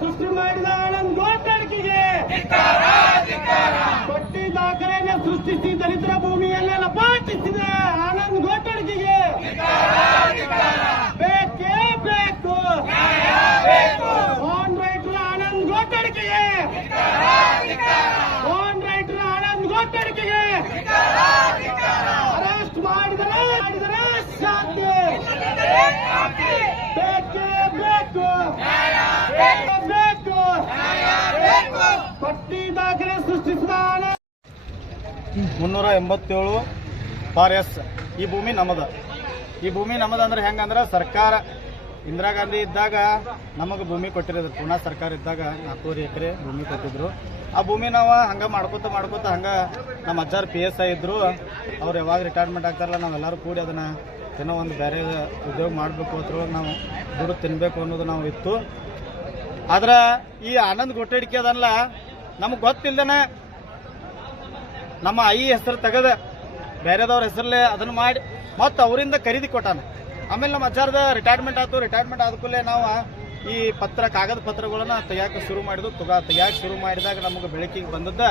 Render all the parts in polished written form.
ಸೃಷ್ಟಿ ಮಾಡಿದ ಆನಂದ್ ಗೋಟಡ್ಕಿಗೆ ಪಟ್ಟಿ ದಾಖಲೆಯನ್ನು ಸೃಷ್ಟಿಸಿ ದಲಿತರ ಭೂಮಿಯನ್ನೆಲ್ಲ ಪಾಟಿಸಿದ ಆನಂದ್ ಗೋಟಡ್ಕಿಗೆ ಬೇಕೇ ಬೇಕು. ಓನ್ ರೈಟರ್ ಆನಂದ್ ಗೋಟಡ್ಕಿಗೆ, ಓನ್ ರೈಟರ್ ಆನಂದ್ ಗೋಟಡ್ಕಿಗೆ ಅರೆಸ್ಟ್ ಮಾಡಿದರೆ ಶಾಂತಿ ಬೇಕೇ ಬೇಕು. ಪಟ್ಟಿ ದಾಖಲೆ ಸೃಷ್ಟಿಸಿದ 387 ಈ ಭೂಮಿ ನಮ್ಮದ. ಈ ಭೂಮಿ ನಮ್ಮದ ಅಂದ್ರೆ ಹೆಂಗಂದ್ರೆ ಸರ್ಕಾರ ಇಂದಿರಾ ಗಾಂಧಿ ಇದ್ದಾಗ ನಮಗೆ ಭೂಮಿ ಕೊಟ್ಟಿರೋದು. ಪುನಃ ಸರ್ಕಾರ ಇದ್ದಾಗ 4 ಎಕರೆ ಭೂಮಿ ಕೊಟ್ಟಿದ್ರು. ಆ ಭೂಮಿ ನಾವು ಹಂಗೆ ಮಾಡ್ಕೋತ ಹಂಗೆ ನಮ್ಮ ಅಜ್ಜಾರು PSI ಇದ್ರು. ಅವ್ರು ಯಾವಾಗ ರಿಟೈರ್ಮೆಂಟ್ ಆಗ್ತಾರಲ್ಲ ನಾವೆಲ್ಲರೂ ಕೂಡಿ ಅದನ್ನು ಏನೋ ಒಂದು ಬೇರೆ ಉದ್ಯೋಗ ಮಾಡಬೇಕು ಅದ್ರೊಳಗೆ ನಾವು ದುಡ್ಡು ತಿನ್ನಬೇಕು ಅನ್ನೋದು ನಾವು ಇತ್ತು. ಆದ್ರೆ ಈ ಆನಂದ್ ಗೋಟಡ್ಕಿ ಅದಲ್ಲ ನಮಗೆ ಗೊತ್ತಿಲ್ಲದೇನೆ ನಮ್ಮ ಹೆಸರು ತೆಗೆದ ಬೇರೆದವ್ರ ಹೆಸರಲ್ಲೇ ಅದನ್ನು ಮಾಡಿ ಮತ್ತು ಅವರಿಂದ ಖರೀದಿ ಕೊಟ್ಟಾನ. ಆಮೇಲೆ ನಮ್ಮ ಅಜ್ಜಾರದ ರಿಟೈರ್ಮೆಂಟ್ ಆಯ್ತು. ರಿಟೈರ್ಮೆಂಟ್ ಆದ ಕೂಡಲೇ ನಾವು ಈ ಕಾಗದ ಪತ್ರಗಳನ್ನ ತೆಗಿಯಾಕೆ ಶುರು ಮಾಡಿದ್ವು. ತೆಗಿಯಾಕೆ ಶುರು ಮಾಡಿದಾಗ ನಮಗೆ ಬೆಳಕಿಗೆ ಬಂದದ್ದ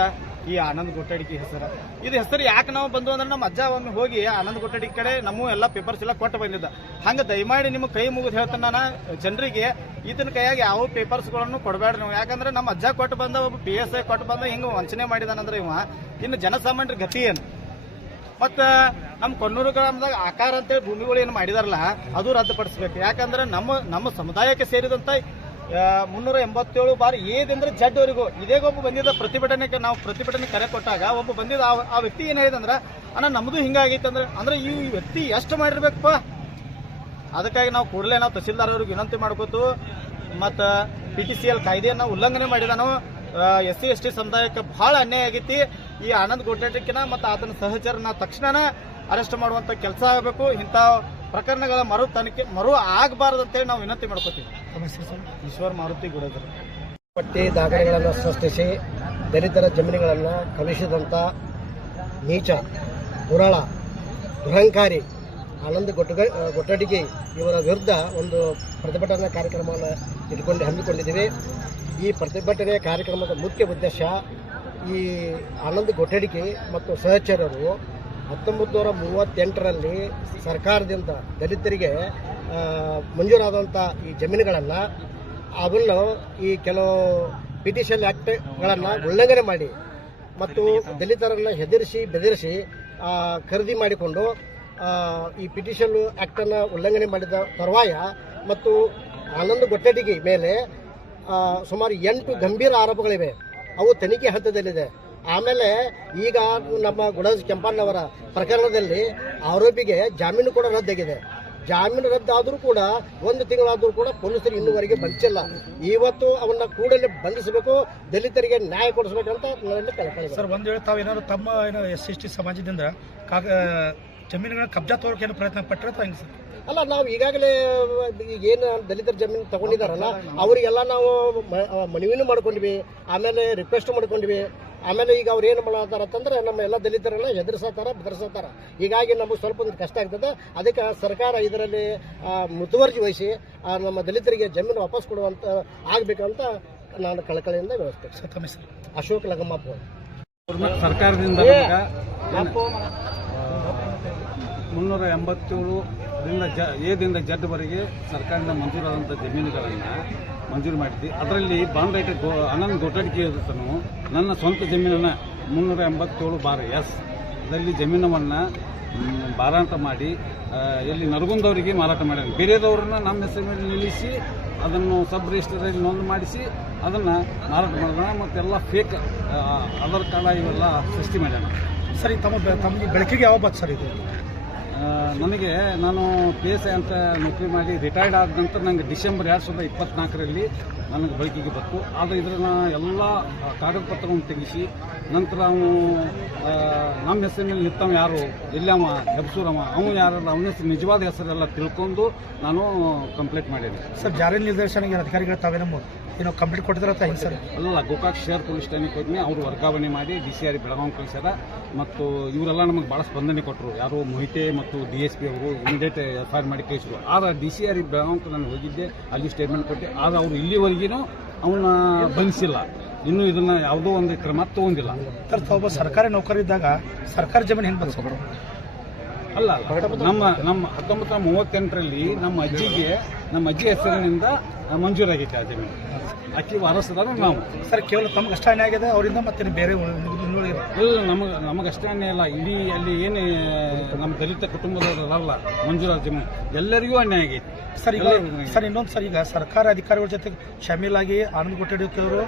ಈ ಆನಂದ್ ಗೋಟಡ್ಕಿ ಹೆಸರು. ಇದು ಹೆಸರು ಯಾಕೆ ನಾವು ಬಂದು ಅಂದ್ರೆ ನಮ್ಮ ಅಜ್ಜ ಒಮ್ಮೆ ಹೋಗಿ ಆನಂದ್ ಗೋಟಡ್ಕಿ ಕಡೆ ನಮ್ಮ ಎಲ್ಲ ಪೇಪರ್ಸ್ ಎಲ್ಲ ಕೊಟ್ಟು ಬಂದಿದ್ದ. ಹಂಗೆ ದಯಮಾಡಿ ನಿಮ್ಮ ಕೈ ಮುಗಿದು ಹೇಳ್ತಾನೆ ನಾನು ಜನರಿಗೆ, ಈತನ ಕೈಯಾಗಿ ಯಾವ ಪೇಪರ್ಸ್ಗಳನ್ನು ಕೊಡಬೇಡ್ರಿ ನೀವು. ಯಾಕಂದ್ರೆ ನಮ್ಮ ಅಜ್ಜ ಕೊಟ್ಟು ಬಂದ ಒಬ್ಬ PSI ಕೊಟ್ಟು ಬಂದ ಹಿಂಗೆ ವಂಚನೆ ಮಾಡಿದಾನಂದ್ರೆ ಇನ್ನು ಜನಸಾಮಾನ್ಯರ ಗತಿ ಏನು? ಮತ್ತು ನಮ್ಮ ಕೊಣ್ಣೂರು ಗ್ರಾಮದಾಗ ಆಕಾರ ಅಂತೇಳಿ ಭೂಮಿಗಳು ಏನು ಮಾಡಿದಾರಲ್ಲ ಅದು ರದ್ದುಪಡಿಸ್ಬೇಕು. ಯಾಕಂದ್ರೆ ನಮ್ಮ ಸಮುದಾಯಕ್ಕೆ ಸೇರಿದಂಥ 387 ಏದಂದ್ರೆ ಜಡ್ವರೆಗೂ ಇದೇಗ ಒಬ್ಬ ಬಂದಿದ್ದ ಪ್ರತಿಭಟನೆಗೆ ನಾವು ಪ್ರತಿಭಟನೆ ಕರೆ ಕೊಟ್ಟಾಗ ಒಬ್ಬ ಬಂದಿದ್ದ ಆ ವ್ಯಕ್ತಿ ಏನು ಹೇಳಿದಂದ್ರೆ ಅಣ್ಣ ನಮ್ಮದು ಹಿಂಗಾಗೈತೆ ಅಂದ್ರೆ ಈ ವ್ಯಕ್ತಿ ಎಷ್ಟು ಮಾಡಿರ್ಬೇಕಪ್ಪ. ಅದಕ್ಕಾಗಿ ನಾವು ಕೂಡಲೇ ನಾವು ತಹಸೀಲ್ದಾರ್ ಅವ್ರಿಗೆ ವಿನಂತಿ ಮಾಡ್ಕೋತು. ಮತ್ತು PTCL ಕಾಯ್ದೆಯನ್ನು ಉಲ್ಲಂಘನೆ ಮಾಡಿದಾನು. SC ST ಸಮುದಾಯಕ್ಕೆ ಬಹಳ ಅನ್ಯಾಯ ಆಗೈತಿ. ಈ ಆನಂದ್ ಗೋಟಡ್ಕಿನ ಮತ್ತು ಆತನ ಸಹಚರನ ತಕ್ಷಣ ಅರೆಸ್ಟ್ ಮಾಡುವಂಥ ಕೆಲಸ ಆಗಬೇಕು. ಇಂಥ ಪ್ರಕರಣಗಳ ಮರು ಆಗಬಾರದಂತೇಳಿ ನಾವು ವಿನಂತಿ ಮಾಡ್ಕೋತೀವಿ. ಈಶ್ವರ್ ಮಾರುತಿ ಗುಡೇದರು. ಪಟ್ಟಿ ದಾಖಲೆಗಳನ್ನು ಸೃಷ್ಟಿಸಿ ದಲಿತರ ಜಮೀನುಗಳನ್ನು ಕವಿಸಿದಂಥ ನೀಚ, ದುರಾಳ, ದುರಹಂಕಾರಿ ಆನಂದ್ ಗೋಟಡ್ಕಿ ಇವರ ವಿರುದ್ಧ ಒಂದು ಪ್ರತಿಭಟನಾ ಕಾರ್ಯಕ್ರಮವನ್ನು ಹಮ್ಮಿಕೊಂಡಿದ್ದೀವಿ. ಈ ಪ್ರತಿಭಟನೆ ಕಾರ್ಯಕ್ರಮದ ಮುಖ್ಯ ಉದ್ದೇಶ ಈ ಆನಂದ್ ಗೋಟಡ್ಕಿ ಮತ್ತು ಸಹಚರರು 1938ರಲ್ಲಿ ಸರ್ಕಾರದಿಂದ ದಲಿತರಿಗೆ ಮಂಜೂರಾದಂಥ ಈ ಜಮೀನುಗಳನ್ನು ಅದನ್ನು ಈ ಕೆಲವು PTCL ಆ್ಯಕ್ಟ್ಗಳನ್ನು ಉಲ್ಲಂಘನೆ ಮಾಡಿ ಮತ್ತು ದಲಿತರನ್ನು ಹೆದರಿಸಿ ಬೆದರಿಸಿ ಖರೀದಿ ಮಾಡಿಕೊಂಡು ಈ PTCL ಆ್ಯಕ್ಟನ್ನು ಉಲ್ಲಂಘನೆ ಮಾಡಿದ ತರುವಾಯ ಮತ್ತು ಆನಂದ್ ಗೋಟಡ್ಕಿ ಮೇಲೆ ಸುಮಾರು 8 ಗಂಭೀರ ಆರೋಪಗಳಿವೆ. ಅವು ತನಿಖೆ ಹಂತದಲ್ಲಿದೆ. ಆಮೇಲೆ ಈಗ ನಮ್ಮ ಗುಡಜ್ ಕೆಂಪಣ್ಣವರ ಪ್ರಕರಣದಲ್ಲಿ ಆರೋಪಿಗೆ ಜಾಮೀನು ಕೂಡ ರದ್ದಾಗಿದೆ. ಜಾಮೀನು ರದ್ದಾದರೂ ಕೂಡ 1 ತಿಂಗಳಾದರೂ ಕೂಡ ಪೊಲೀಸರು ಇನ್ನೂವರೆಗೆ ಬಂದಿಲ್ಲ. ಇವತ್ತು ಅವನ್ನ ಕೂಡಲೇ ಬಂಧಿಸಬೇಕು, ದಲಿತರಿಗೆ ನ್ಯಾಯ ಕೊಡಿಸಬೇಕಂತ ನಾವೆಲ್ಲ ಕೇಳ್ಕೊಳ್ಳಿ. ಸರ್, ಒಂದು ವೇಳೆ ತಾವು ಏನಾದ್ರು ತಮ್ಮ SC ST ಸಮಾಜದಿಂದ ಜಮೀನುಗಳನ್ನ ಕಬ್ಜಾ ತೋರಕ್ಕೆ ಏನೋ ಪ್ರಯತ್ನ ಪಟ್ಟರೆ ಹೆಂಗೆ ಸರ್? ಅಲ್ಲ, ನಾವು ಈಗಾಗಲೇ ಏನು ದಲಿತರ ಜಮೀನು ತಗೊಂಡಿದ್ದಾರಲ್ಲ ಅವರಿಗೆಲ್ಲ ನಾವು ಮನವಿನೂ ಮಾಡ್ಕೊಂಡ್ವಿ, ಆಮೇಲೆ ರಿಕ್ವೆಸ್ಟ್ ಮಾಡ್ಕೊಂಡ್ವಿ. ಆಮೇಲೆ ಈಗ ಅವ್ರು ಏನು ಮಾಡತ್ತಾರಂತಂದ್ರೆ ನಮ್ಮ ಎಲ್ಲ ದಲಿತರನ್ನ ಹೆದರ್ಸತ್ತಾರ, ಬೆದರ್ಸತ್ತಾರ. ಹೀಗಾಗಿ ನಮಗೆ ಸ್ವಲ್ಪ ಒಂದು ಕಷ್ಟ ಆಗ್ತದೆ. ಅದಕ್ಕೆ ಸರ್ಕಾರ ಇದರಲ್ಲಿ ಮುತುವರ್ಜಿ ವಹಿಸಿ ನಮ್ಮ ದಲಿತರಿಗೆ ಜಮೀನು ವಾಪಸ್ ಕೊಡುವಂತ ಆಗಬೇಕಂತ ನಾನು ಕಳಕಳಿಯಿಂದ ವ್ಯವಸ್ಥೆ. ಅಶೋಕ್ ಲಗಮ್ಮಪ್ಪ. ಸರ್ಕಾರದಿಂದ 387ರಿಂದ ಜಡ್ವರೆಗೆ ಸರ್ಕಾರದಿಂದ ಮಂಜೂರಾದಂಥ ಜಮೀನುಗಳನ್ನು ಮಂಜೂರು ಮಾಡಿದ್ವಿ. ಅದರಲ್ಲಿ ಬಾಂಡ್ ರೈಟರ್ ಆನಂದ್ ಗೋಟಡ್ಕಿ ಇರುತ್ತಾನು ನನ್ನ ಸ್ವಂತ ಜಮೀನನ್ನು 387/S ಅದರಲ್ಲಿ ಜಮೀನವನ್ನು ಮಾರಾಟ ಮಾಡಿ ಎಲ್ಲಿ ನರಗುಂದವರಿಗೆ ಮಾರಾಟ ಮಾಡ್ಯಾನ. ಬೇರೆದವ್ರನ್ನ ನಮ್ಮ ಹೆಸರು ಮೇಲೆ ನಿಲ್ಲಿಸಿ ಅದನ್ನು ಸಬ್ ರಿಜಿಸ್ಟರಲ್ಲಿ ನೋಂದು ಮಾಡಿಸಿ ಅದನ್ನು ಮಾರಾಟ ಮಾಡೋಣ ಮತ್ತೆಲ್ಲ ಫೇಕ್ ಆಧಾರ್ ಕಾರ್ಡ್ ಇವೆಲ್ಲ ಸೃಷ್ಟಿ ಮಾಡ್ಯಾನ. ಸರಿ, ತಮಗೆ ಬೆಳಕಿಗೆ ಯಾವ ಬಂತು ಸರ್ ಇದು? ನನಗೆ ನಾನು PSI ಅಂತ ನೌಕರಿ ಮಾಡಿ ರಿಟೈರ್ಡ್ ಆದ ನಂತರ ನನಗೆ ಡಿಸೆಂಬರ್ 2024ರಲ್ಲಿ ನನಗೆ ಬೆಳಕಿಗೆ ಬಂತು. ಆದರೆ ಇದನ್ನು ಎಲ್ಲ ಕಾಗದ ಪತ್ರವನ್ನು ತೆಗಿಸಿ ನಂತರ ಅವನು ನಮ್ಮ ಹೆಸರಿನಲ್ಲಿ ನಿಂತವ ಯಾರು, ಎಲ್ಲವ ಹೆಬ್ಸೂರವ, ಅವನು ಯಾರು, ಅವನ ಹೆಸರು ನಿಜವಾದ ಹೆಸರೆಲ್ಲ ತಿಳ್ಕೊಂಡು ನಾನು ಕಂಪ್ಲೇಂಟ್ ಮಾಡೀನಿ. ಸರ್, ಜಾರಿ ನಿರ್ದೇಶನ ಅಧಿಕಾರಿಗಳು ತಾವೇನೋ ಏನೋ ಕಂಪ್ಲೇಂಟ್ ಕೊಟ್ಟಿದ್ರಂತ ಹಿಂಗೆ ಸರ್? ಅಲ್ಲ, ಗೋಕಾಕ್ ಶಹರ್ ಪೊಲೀಸ್ ಠಾಣೆಗೆ ಹೋದ್ನಿ. ಅವರು ವರ್ಗಾವಣೆ ಮಾಡಿ DCR ಬೆಳಗಾವಿ ಕಳಿಸ್ಯಾರ. ಮತ್ತು ಇವರೆಲ್ಲ ನಮಗೆ ಭಾಳ ಸ್ಪಂದನೆ ಕೊಟ್ಟರು. ಯಾರು ಮೊಹಿತೆ ಮತ್ತು DSP ಅವರು ಇಮಿಡಿಯೇಟ್ FIR ಮಾಡಿ ಕಳಿಸಿದ್ರು. ಆದರೆ DCR ಬೆಳಗಾವಿ ನಾನು ಹೋಗಿದ್ದೆ, ಅಲ್ಲಿ ಸ್ಟೇಟ್ಮೆಂಟ್ ಕೊಟ್ಟೆ. ಆದರೆ ಅವರು ಇಲ್ಲಿವರೆಗೂ ಅವನ್ನ ಬಂಧಿಸಿಲ್ಲ. ಇನ್ನೂ ಇದನ್ನ ಯಾವುದೋ ಒಂದು ಕ್ರಮ ತಗೊಂಡಿಲ್ಲ. ಸರ್, ತಾವೊಬ್ಬ ಸರ್ಕಾರಿ ನೌಕರಿ ಇದ್ದಾಗ ಸರ್ಕಾರಿ ಜಮೀನು ಹೆಂಗೆ ಬಂತು? ಅಲ್ಲ, ನಮ್ಮ 1938ರಲ್ಲಿ ನಮ್ಮ ಅಜ್ಜಿ ಹೆಸರಿನಿಂದ ಮಂಜೂರಾಗೈತೆ ಆ ಜಮೀನು. ಅಕ್ಕಿ ವಾರಸದಾರ ನಾವು. ಸರ್, ಕೇವಲ ತಮ್ಗೆ ಅಷ್ಟ ಅನ್ಯಾಯ ಆಗಿದೆ, ಅವರಿಂದ ಮತ್ತೆ ಬೇರೆ ಇಲ್ಲ, ನಮಗಷ್ಟೇ ಅನ್ಯಾಯ ಇಲ್ಲ. ಇಡೀ ಅಲ್ಲಿ ಏನು ನಮ್ಮ ದಲಿತ ಕುಟುಂಬದವರಲ್ಲ ಮಂಜೂರಾದ ಜಮೀನು ಎಲ್ಲರಿಗೂ ಅನ್ಯಾಯ ಆಗೈತೆ. ಸರ್, ಈಗ ಇನ್ನೊಂದು ಸರ್, ಈಗ ಸರ್ಕಾರ ಅಧಿಕಾರಿಗಳ ಜೊತೆ ಶಾಮೀಲಾಗಿ ಆನಂದ್ ಕೊಟ್ಟಡಿಯವರು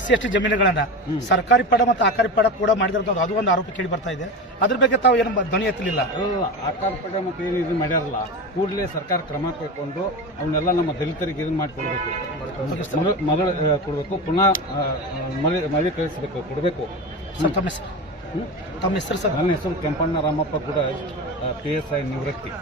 SC/ST ಜಮೀನುಗಳನ್ನ ಸರ್ಕಾರಿ ಪಡ ಮತ್ತು ಆಕಾರಿ ಪಡ ಕೂಡ ಮಾಡಿದಿರೋದು ಅದು ಒಂದು ಆರೋಪ ಕೇಳಿ ಬರ್ತಾ ಇದೆ. ಅದ್ರ ಬಗ್ಗೆ ತಾವು ಏನು ಧ್ವನಿ ಎತ್ತಲಿಲ್ಲ? ಅಲ್ಲ, ಆಕಾರ ಪಡ ಮತ್ತು ಏನು ಇದು ಮಾಡ್ಯಾರಲ್ಲ, ಕೂಡಲೇ ಸರ್ಕಾರ ಕ್ರಮ ಕೈಗೊಂಡು ಅವನ್ನೆಲ್ಲ ನಮ್ಮ ದಲಿತರಿಗೆ ಇದನ್ನು ಮಾಡಿಕೊಡ್ಬೇಕು, ಮಗಳು ಕೊಡಬೇಕು, ಪುನಃ ಮಳೆ ಕಳಿಸ್ಬೇಕು, ಕೊಡಬೇಕು. ಸರ್, ತಮ್ಮ ಹೆಸರು ಸರ್? ನನ್ನ ಹೆಸರು ಕೆಂಪಣ್ಣ ರಾಮಪ್ಪ ಕೂಡ PSI ನಿವೃತ್ತಿ.